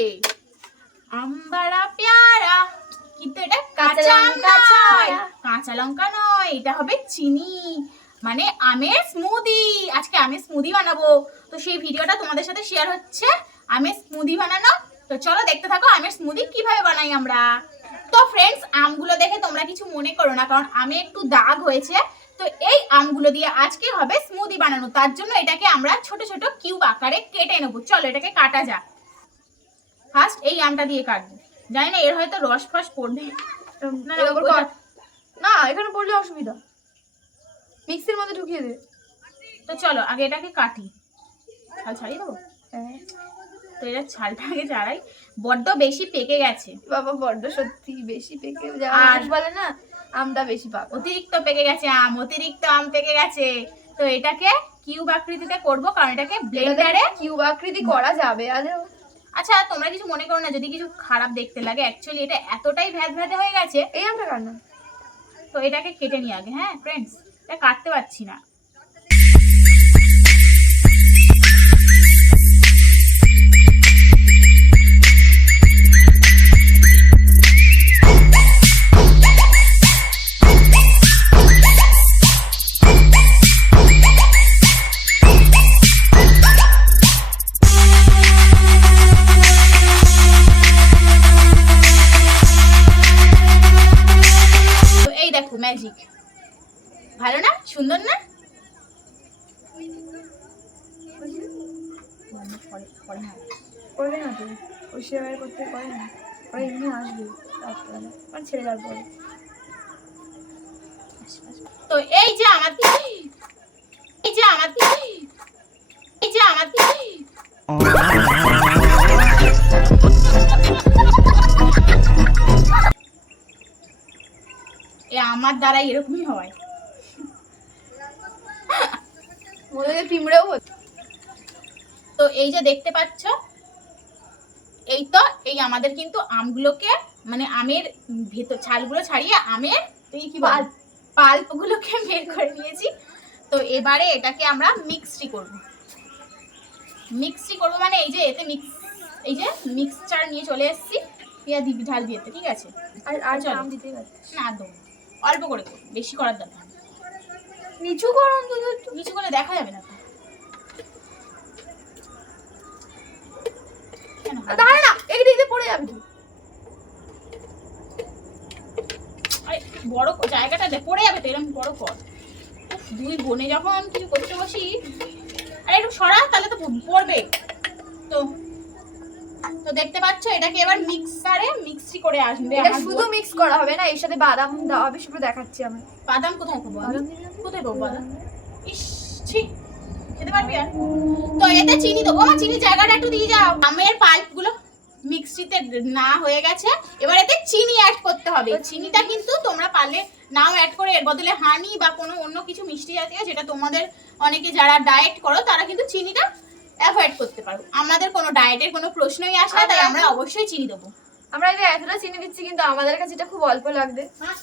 আছে আমবাড়া পেয়ারা, কিন্তু এটা কাঁচা নয়, কাঁচা লঙ্কা নয়, এটা হবে চিনি, মানে আমের স্মুদি। আজকে আমের স্মুদি বানাবো, তো সেই ভিডিওটা তোমাদের সাথে শেয়ার হচ্ছে, আমের স্মুদি বানানো। তো চলো দেখতে থাকো আমের স্মুদি কিভাবে বানাই আমরা। তো ফ্রেন্ডস, আমগুলো দেখে তোমরা কিছু মনে করো না, কারণ আমে একটু দাগ হয়েছে। তো এই আমগুলো দিয়ে আজকে হবে স্মুদি বানানো, তার জন্য এটাকে আমরা ছোট ছোট কিউব আকারে কেটে নেবো। চলো এটাকে কাটা যাক। ফার্স্ট এই আমটা দিয়ে কাটবো, জানি না এর হয়তো রস ফস পড়বে না, এখানে পড়লে অসুবিধা, মিক্সির মধ্যে ঢুকিয়ে দে। তো চলো আগে এটাকে কাটি, ছাল ছাড়িয়ে দেবো। তো এটা ছালটা আগে ছাড়াই, বড্ড বেশি পেকে গেছে বাবা, বড্ড সত্যি বেশি পেকে আর বলে না আমটা বেশি পাক, অতিরিক্ত পেকে গেছে আম, অতিরিক্ত আম পেকে গেছে। তো এটাকে কিউব আকৃতিতে করবো, কারণ এটাকে ব্লেন্ডারে কিউব আকৃতি করা যাবে। আচ্ছা তোমরা কিছু মনে করো না যদি কিছু খারাপ দেখতে লাগে, অ্যাকচুয়ালি এটা এতটাই ভ্যাদ ভ্যাদে হয়ে গেছে। এই আমটা কার না? তো এটাকে কেটে নিই আগে। হ্যাঁ ফ্রেন্ডস, এটা কাটতে পারছি না। ম্যাজিক, ভালো না? সুন্দর না? করবে না তো, ওই সেবাই করতে পারে না, ওরা এমনি আসবে মানে ছেড়ে যাওয়ার পরে। তো এই যে আমার এই যে আমার এই যে আমার আমার দ্বারা এরকমই হয়, পিমড়েও। তো এই যে দেখতে পাচ্ছ, এই তো এই আমাদের কিন্তু আমগুলোকে, মানে আমের ভেতর ছালগুলো ছাড়িয়ে আমের কি পাল্প গুলোকে বের করে নিয়েছি। তো এবারে এটাকে আমরা মিক্সি করব মানে এই যে এতে এই যে মিক্সচার নিয়ে চলে এসেছি, পেঁয়াজ দিবি ঢাল দিয়ে, ঠিক আছে? আর আম দিতে পারছিস না, দেবো অল্প করে, বেশি করার দরকার। নিচু করো, নিচু করে দেখা যাবে না। দাঁড়া না, এদিকে পড়ে যাবে। বড় জায়গাটা পড়ে যাবে তো, এরকম বড় কর। দুই বোনে যখন কিছু করতে বসি, আর একটু সরা, তাহলে তো পড়বে। তো তো দেখতে পাচ্ছ, এটাকে এবার মিক্সারে মিক্সি করে আসবে। এটা শুধু মিক্স করা হবে না, এর সাথে বাদাম দেওয়া হবে, সেটা দেখাচ্ছি আমি। বাদাম কোথায় পাবো? কোথায় পাবো বাদাম? ইস ছি, খেতে পারবি আর? তো এতে চিনি দেবো, চিনি জায়গাটা একটু দিয়ে যাও। আমের পাল্প গুলো মিক্সিতে না হয়ে গেছে, এবার এতে চিনি অ্যাড করতে হবে। চিনিটা কিন্তু তোমরা পারলে নাও অ্যাড করে এর বদলে হানি বা কোনো অন্য কিছু মিষ্টি জাতীয়, যেটা তোমাদের অনেকে যারা ডায়েট করো তারা কিন্তু চিনিটা অ্যাভয়েড করতে পারো। আমাদের কোনো ডায়েটের কোনো প্রশ্নই আসে না, তাই আমরা অবশ্যই চিনি দেবো। আমরা এই যে এতটা চিনি দিচ্ছি, কিন্তু আমাদের কাছে এটা খুব অল্প লাগবে। হ্যাঁ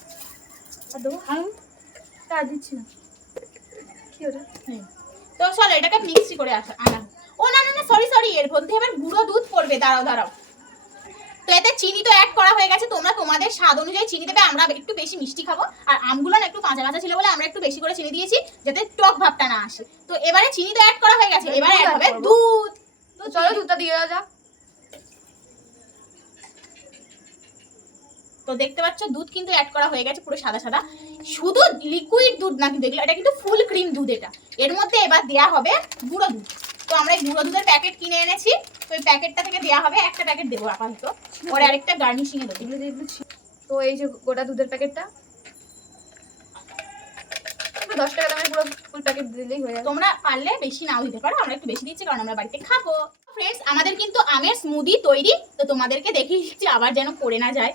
দেবো, তা দিচ্ছি না। কি ওটা? তো চলো এটাকে মিক্সি করে আনা। ও না না না, সরি, এর মধ্যে এবার গুঁড়ো দুধ পড়বে, দাঁড়াও। তো এতে চিনি তো অ্যাড করা হয়ে গেছে, তোমরা তোমাদের স্বাদ অনুযায়ী চিনি দেবে। আমরা একটু বেশি মিষ্টি খাবো, আর আমগুলো না একটু কাঁচা ছিল বলে আমরা একটু বেশি করে চিনি দিয়েছি, যাতে টক ভাবটা না আসে। তো এবারে চিনি তো অ্যাড করা হয়ে গেছে, এবারে অ্যাড হবে দুধ। তো চলো দুধটা দিয়ে দাও যাক। তো দেখতে পাচ্ছ দুধ কিন্তু অ্যাড করা হয়ে গেছে, পুরো সাদা সাদা, শুধু লিকুইড দুধ না কিন্তু এগুলো, এটা কিন্তু ফুল ক্রিম দুধ। এটা এর মধ্যে এবার দেয়া হবে গুঁড়ো দুধ। তো আমরা এই গুঁড়ো দুধের প্যাকেট কিনে এনেছি, তো এই প্যাকেটটা থেকে দেয়া হবে, একটা প্যাকেট দেবো আপাতত, পরে আরেকটা গার্নিশিং এ দেবো। তো এই যে গোটা দুধের প্যাকেটটা 10 টাকা দামের পুরো ফুল প্যাকেট দিলেই হয়ে যাবে। তোমরা পারলে বেশি নাও দিতে পারো, আমরা একটু বেশি দিচ্ছি কারণ আমরা বাড়িতে খাবো। ফ্রেন্ডস, আমাদের কিন্তু আমের স্মুদি তৈরি। তো তোমাদেরকে দেখিয়ে দিচ্ছি, আবার যেন পড়ে না যায়।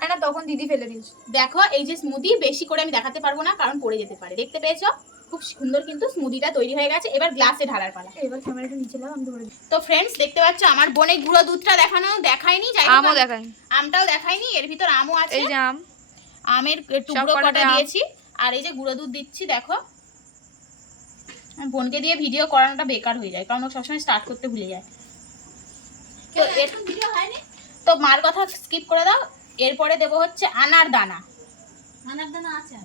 আর না, তখন দিদি ফেলে দিয়েছে। দেখো এই যে স্মুদি, বেশি করে আমি দেখাতে পারবো না কারণ পড়ে যেতে পারে। দেখতে পেয়েছো, খুব সুন্দর কিন্তু স্মুদিটা তৈরি হয়ে গেছে। এবার গ্লাসে ঢালার পালা। এবার ক্যামেরাটা নিচে নাও, আমি ধরে। তো ফ্রেন্ডস, দেখতে পাচ্ছ আমার বোনের গুঁড়ো দুধটা দেখায়নি, আমও দেখায়নি, আমটাও দেখায়নি। এর ভিতর আমও আছে, এই যে আমের টুকরো কটা দিয়েছি, আর এই যে গুঁড়ো দুধ দিচ্ছি। দেখো বোনকে দিয়ে ভিডিও করানোটা বেকার হয়ে যায়, কারণ ও সবসময় স্টার্ট করতে ভুলে যায়। তো ভিডিও হয়নি, তো মার কথা স্কিপ করে দাও। এরপরে দেবো হচ্ছে আনার দানা। আনার দানা আছে।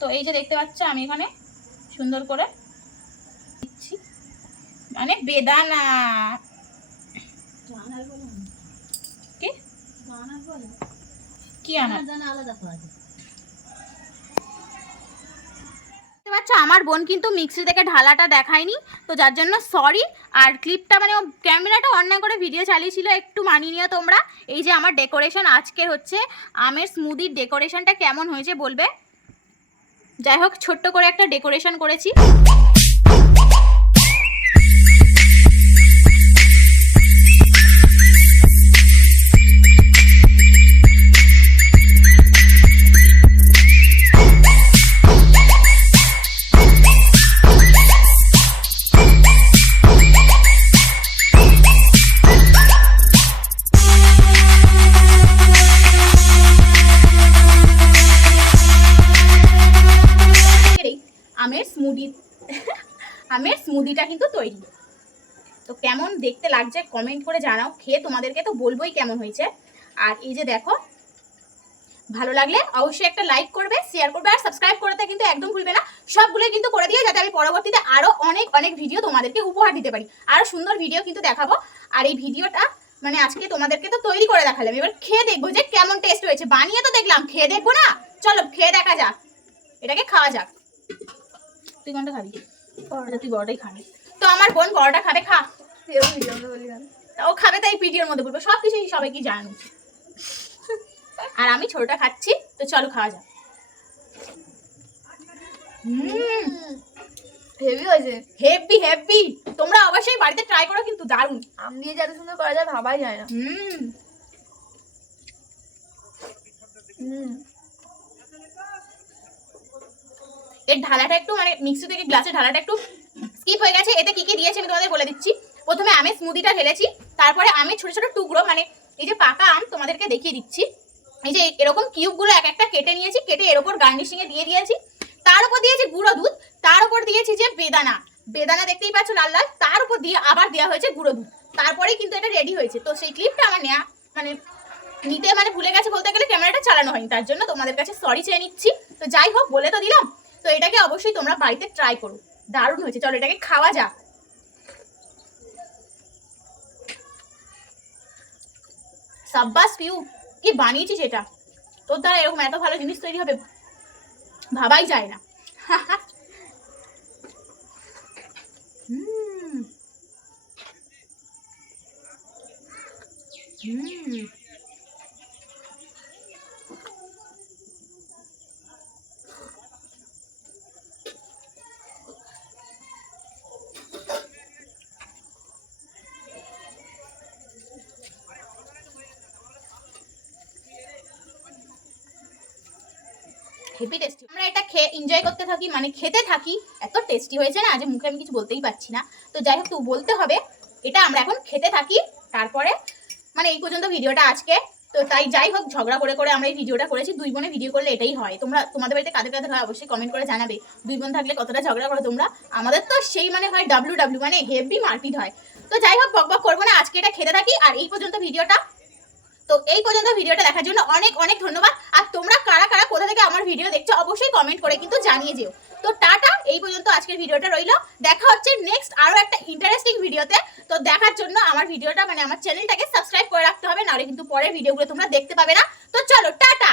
তো এই যে দেখতে পাচ্ছ আমি এখানে সুন্দর করে দিচ্ছি, মানে বেদানা। কি আনার দানা আলাদা পাওয়া যায়। আমার বোন কিন্তু মিক্সি থেকে ঢালাটা দেখায়নি, তো যার জন্য সরি। আর ক্লিপটা মানে ও ক্যামেরাটা অন না করে ভিডিও চালিয়েছিল, একটু মানিয়ে নিও তোমরা। এই যে আমার ডেকোরেশন আজকে হচ্ছে আমের স্মুদির ডেকোরেশনটা কেমন হয়েছে বলবে। যাই হোক, ছোট্ট করে একটা ডেকোরেশন করেছি। আমের স্মুদিটা কিন্তু তৈরি। তো কেমন দেখতে লাগছে কমেন্ট করে জানাও, খেয়ে তোমাদেরকে তো বলবোই কেমন হয়েছে। আর এই যে দেখো, ভালো লাগলে অবশ্যই একটা লাইক করবে, শেয়ার করবে, আর সাবস্ক্রাইব করতে কিন্তু একদম ভুলবে না। সবগুলোই কিন্তু করে দিও, যাতে আমি পরবর্তীতে আরো অনেক অনেক ভিডিও তোমাদেরকে উপহার দিতে পারি, আরো সুন্দর ভিডিও কিন্তু দেখাবো। আর এই ভিডিওটা মানে আজকে তোমাদেরকে তো তৈরি করে দেখালাম, এবার খেয়ে দেখবো যে কেমন টেস্ট হয়েছে। বানিয়ে তো দেখলাম, খেয়ে দেখবো না? চলো খেয়ে দেখা যাক, এটাকে খাওয়া যাক। তুই কোনটা খাবি? তুই বড়টাই খাবি। তো আমার বোন বড়টা খাবে, খা। ও খাবে তাই ভিডিওর মধ্যে বলবো, সবকিছুই সবাইকে জানানো উচিত। আর আমি ছোটটা খাচ্ছি, তো চলো খাওয়া যাক। হেভি হয়েছে, হেভি হেভি। তোমরা অবশ্যই বাড়িতে ট্রাই করো, কিন্তু দারুণ। আম দিয়ে যত সুন্দর করা যায় ভাবাই যায় না। এর ঢালাটা একটু মানে মিক্সি থেকে গ্লাসে ঢালাটা একটু স্কিপ হয়ে গেছে। এতে কি কি দিয়েছি আমি তোমাদের বলে দিচ্ছি। প্রথমে আমের স্মুদিটা ঢেলেছি, তারপরে আমের ছোট ছোট টুকরো, মানে এই যে পাকা আম তোমাদেরকে দেখিয়ে দিচ্ছি। এই যে এরকম কিউবগুলো এক একটা কেটে নিয়েছি, কেটে এর উপর গার্নিশিং এ দিয়ে দিয়েছি। তার উপর দিয়েছি গুঁড়ো দুধ, তার উপর দিয়েছি যে বেদানা, বেদানা দেখতেই পাচ্ছ লাল লাল, তার উপর দিয়ে আবার দেওয়া হয়েছে গুঁড়ো দুধ। তারপরেই কিন্তু এটা রেডি হয়েছে। তো সেই ক্লিপটা আমার নেওয়া মানে নিতে মানে ভুলে গেছে বলতে গেলে, ক্যামেরাটা চালানো হয়নি, তার জন্য তোমাদের কাছে সরি চেয়ে নিচ্ছি। তো যাই হোক, বলে তো দিলাম। তো এটাকে অবশ্যই তোমরা বাড়িতে ট্রাই করো, দারুণ হয়েছে। চলো এটাকে খাওয়া যাক। সাব্বাস পিউ, কি বানিয়েছিস এটা? তোর দ্বারা এরকম এত ভালো জিনিস তৈরি হবে ভাবাই যায় না। Heavy tasty. আমরা এটা খেয়ে এনজয় করতে থাকি, মানে খেতে থাকি। এত টেস্টি হয়েছে না যে মুখে আমি কিছু বলতেই পারছি না। তো যাই হোক, তো বলতে হবে, এটা আমরা এখন খেতে থাকি। তারপরে মানে এই পর্যন্ত ভিডিওটা আজকে। তো তাই যাই হোক, ঝগড়া করে করে আমরা এই ভিডিওটা করেছি। দুই বোনে ভিডিও করলে এটাই হয়। তোমরা তোমাদের বাড়িতে কাদের কাদের হয় অবশ্যই কমেন্ট করে জানাবে। দুই বোন থাকলে কতটা ঝগড়া করো তোমরা। আমাদের তো সেই মানে হয় WW, মানে হেভি মারপিট হয়। তো যাই হোক, বক বক করবো না, আজকে এটা খেতে থাকি। আর এই পর্যন্ত ভিডিওটা, তো এই পর্যন্ত ভিডিওটা দেখার জন্য অনেক অনেক ধন্যবাদ। আর তোমরা কারা কারা কোথা থেকে আমার ভিডিও দেখছো অবশ্যই কমেন্ট করে কিন্তু জানিয়ে যেও। তো টাটা, এই পর্যন্ত আজকের ভিডিওটা রইলো। দেখা হচ্ছে নেক্সট আরো একটা ইন্টারেস্টিং ভিডিওতে। তো দেখার জন্য আমার ভিডিওটা মানে আমার চ্যানেলটাকে সাবস্ক্রাইব করে রাখতে হবে, নাহলে কিন্তু পরের ভিডিওগুলো তোমরা দেখতে পাবে না। তো চলো টাটা।